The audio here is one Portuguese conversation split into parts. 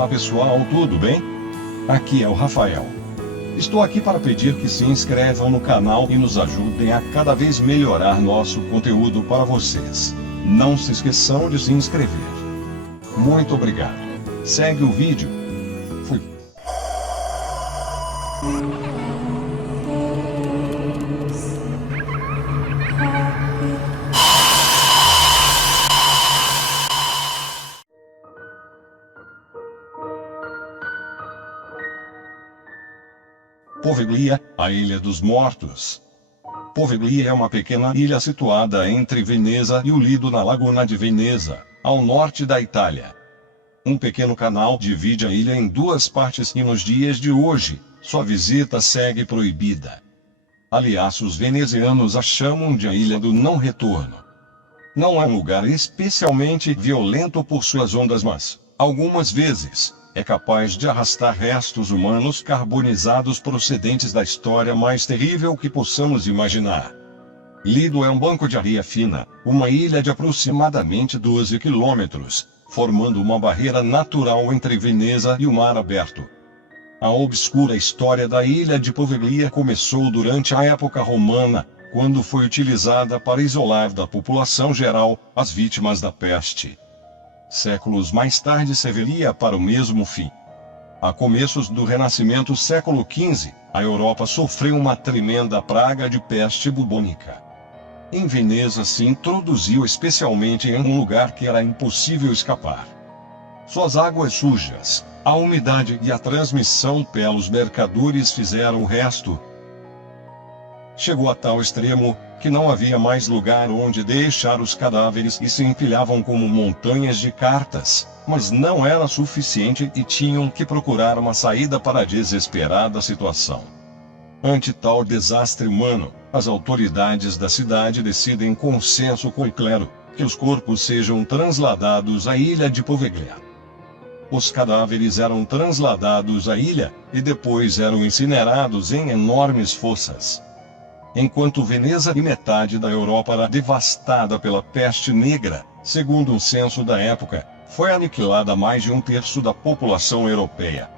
Olá pessoal, tudo bem? Aqui é o Rafael. Estou aqui para pedir que se inscrevam no canal e nos ajudem a cada vez melhorar nosso conteúdo para vocês. Não se esqueçam de se inscrever. Muito obrigado. Segue o vídeo. Fui. Poveglia, a Ilha dos Mortos. Poveglia é uma pequena ilha situada entre Veneza e o Lido na Laguna de Veneza, ao norte da Itália. Um pequeno canal divide a ilha em duas partes e nos dias de hoje, sua visita segue proibida. Aliás, os venezianos a chamam de a Ilha do Não Retorno. Não é um lugar especialmente violento por suas ondas, mas, algumas vezes, é capaz de arrastar restos humanos carbonizados procedentes da história mais terrível que possamos imaginar. Lido é um banco de areia fina, uma ilha de aproximadamente 12 quilômetros, formando uma barreira natural entre Veneza e o mar aberto. A obscura história da ilha de Poveglia começou durante a época romana, quando foi utilizada para isolar da população geral as vítimas da peste. Séculos mais tarde serviria para o mesmo fim. A começos do Renascimento século XV, a Europa sofreu uma tremenda praga de peste bubônica. Em Veneza se introduziu especialmente em um lugar que era impossível escapar. Suas águas sujas, a umidade e a transmissão pelos mercadores fizeram o resto. Chegou a tal extremo que não havia mais lugar onde deixar os cadáveres e se empilhavam como montanhas de cartas, mas não era suficiente e tinham que procurar uma saída para a desesperada situação. Ante tal desastre humano, as autoridades da cidade decidem em consenso com o clero que os corpos sejam transladados à ilha de Poveglia. Os cadáveres eram transladados à ilha e depois eram incinerados em enormes fossas. Enquanto Veneza e metade da Europa era devastada pela peste negra, segundo um censo da época, foi aniquilada mais de um terço da população europeia.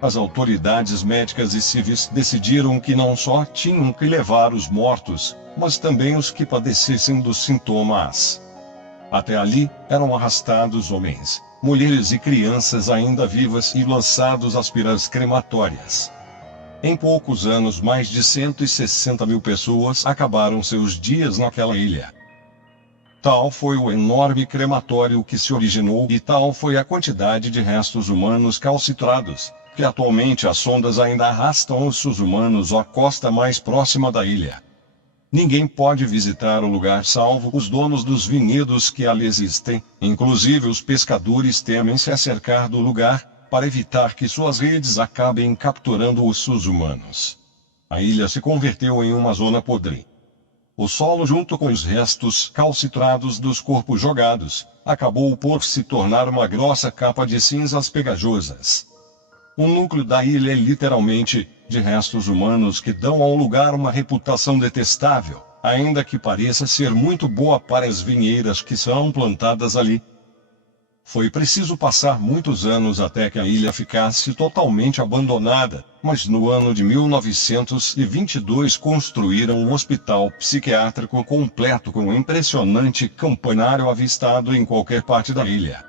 As autoridades médicas e civis decidiram que não só tinham que levar os mortos, mas também os que padecessem dos sintomas. Até ali, eram arrastados homens, mulheres e crianças ainda vivas e lançados às piras crematórias. Em poucos anos, mais de 160 mil pessoas acabaram seus dias naquela ilha. Tal foi o enorme crematório que se originou e tal foi a quantidade de restos humanos calcitrados, que atualmente as sondas ainda arrastam ossos humanos à costa mais próxima da ilha. Ninguém pode visitar o lugar salvo os donos dos vinhedos que ali existem, inclusive os pescadores temem se acercar do lugar, para evitar que suas redes acabem capturando ossos humanos. A ilha se converteu em uma zona podre. O solo, junto com os restos calcitrados dos corpos jogados, acabou por se tornar uma grossa capa de cinzas pegajosas. O núcleo da ilha é literalmente de restos humanos que dão ao lugar uma reputação detestável, ainda que pareça ser muito boa para as vinheiras que são plantadas ali. Foi preciso passar muitos anos até que a ilha ficasse totalmente abandonada, mas no ano de 1922 construíram um hospital psiquiátrico completo com um impressionante campanário avistado em qualquer parte da ilha.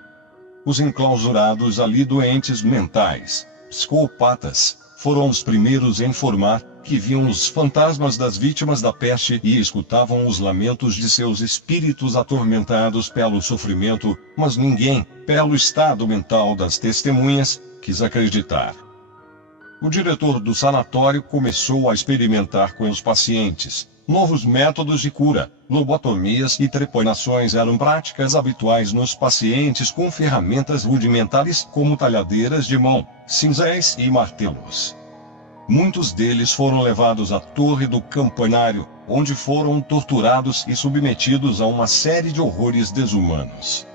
Os enclausurados ali doentes mentais, psicopatas, foram os primeiros a informar que viam os fantasmas das vítimas da peste e escutavam os lamentos de seus espíritos atormentados pelo sofrimento, mas ninguém, pelo estado mental das testemunhas, quis acreditar. O diretor do sanatório começou a experimentar com os pacientes. Novos métodos de cura, lobotomias e trepanações eram práticas habituais nos pacientes com ferramentas rudimentares como talhadeiras de mão, cinzéis e martelos. Muitos deles foram levados à torre do campanário, onde foram torturados e submetidos a uma série de horrores desumanos.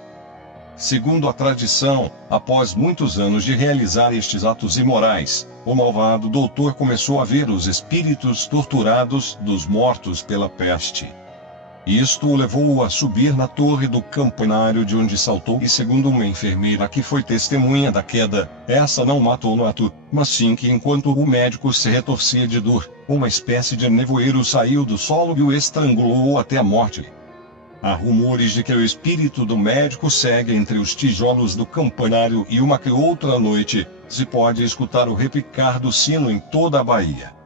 Segundo a tradição, após muitos anos de realizar estes atos imorais, o malvado doutor começou a ver os espíritos torturados dos mortos pela peste. Isto o levou a subir na torre do campanário de onde saltou e, segundo uma enfermeira que foi testemunha da queda, essa não matou no ato, mas sim que enquanto o médico se retorcia de dor, uma espécie de nevoeiro saiu do solo e o estrangulou até a morte. Há rumores de que o espírito do médico segue entre os tijolos do campanário e uma que outra noite se pode escutar o repicar do sino em toda a Bahia.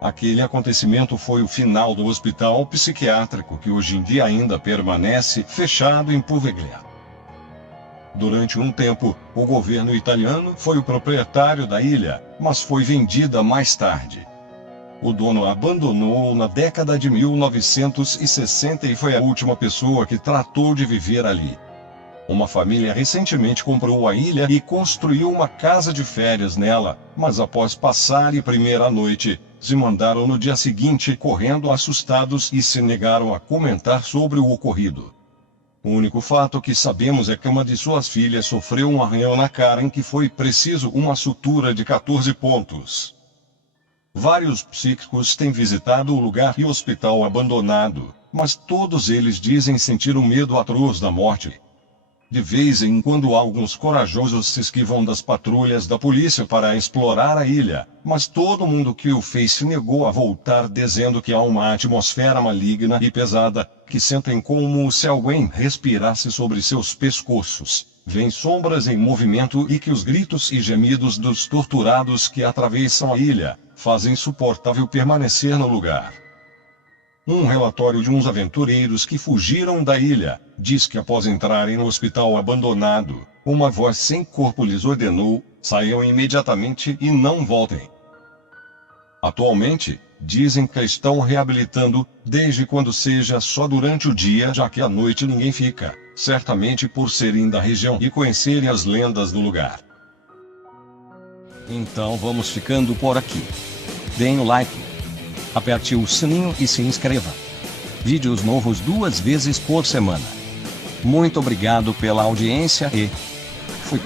Aquele acontecimento foi o final do hospital psiquiátrico que hoje em dia ainda permanece fechado em Poveglia. Durante um tempo, o governo italiano foi o proprietário da ilha, mas foi vendida mais tarde. O dono a abandonou na década de 1960 e foi a última pessoa que tratou de viver ali. Uma família recentemente comprou a ilha e construiu uma casa de férias nela, mas após passar a primeira noite, se mandaram no dia seguinte correndo assustados e se negaram a comentar sobre o ocorrido. O único fato que sabemos é que uma de suas filhas sofreu um arranhão na cara em que foi preciso uma sutura de 14 pontos. Vários psíquicos têm visitado o lugar e o hospital abandonado, mas todos eles dizem sentir o medo atroz da morte. De vez em quando alguns corajosos se esquivam das patrulhas da polícia para explorar a ilha, mas todo mundo que o fez se negou a voltar dizendo que há uma atmosfera maligna e pesada, que sentem como se alguém respirasse sobre seus pescoços, veem sombras em movimento e que os gritos e gemidos dos torturados que atravessam a ilha fazem insuportável permanecer no lugar. Um relatório de uns aventureiros que fugiram da ilha diz que após entrarem no hospital abandonado, uma voz sem corpo lhes ordenou: saiam imediatamente e não voltem. Atualmente, dizem que a estão reabilitando, desde quando seja só durante o dia, já que à noite ninguém fica, certamente por serem da região e conhecerem as lendas do lugar. Então vamos ficando por aqui. Deem o like, aperte o sininho e se inscreva. Vídeos novos 2 vezes por semana. Muito obrigado pela audiência e fui.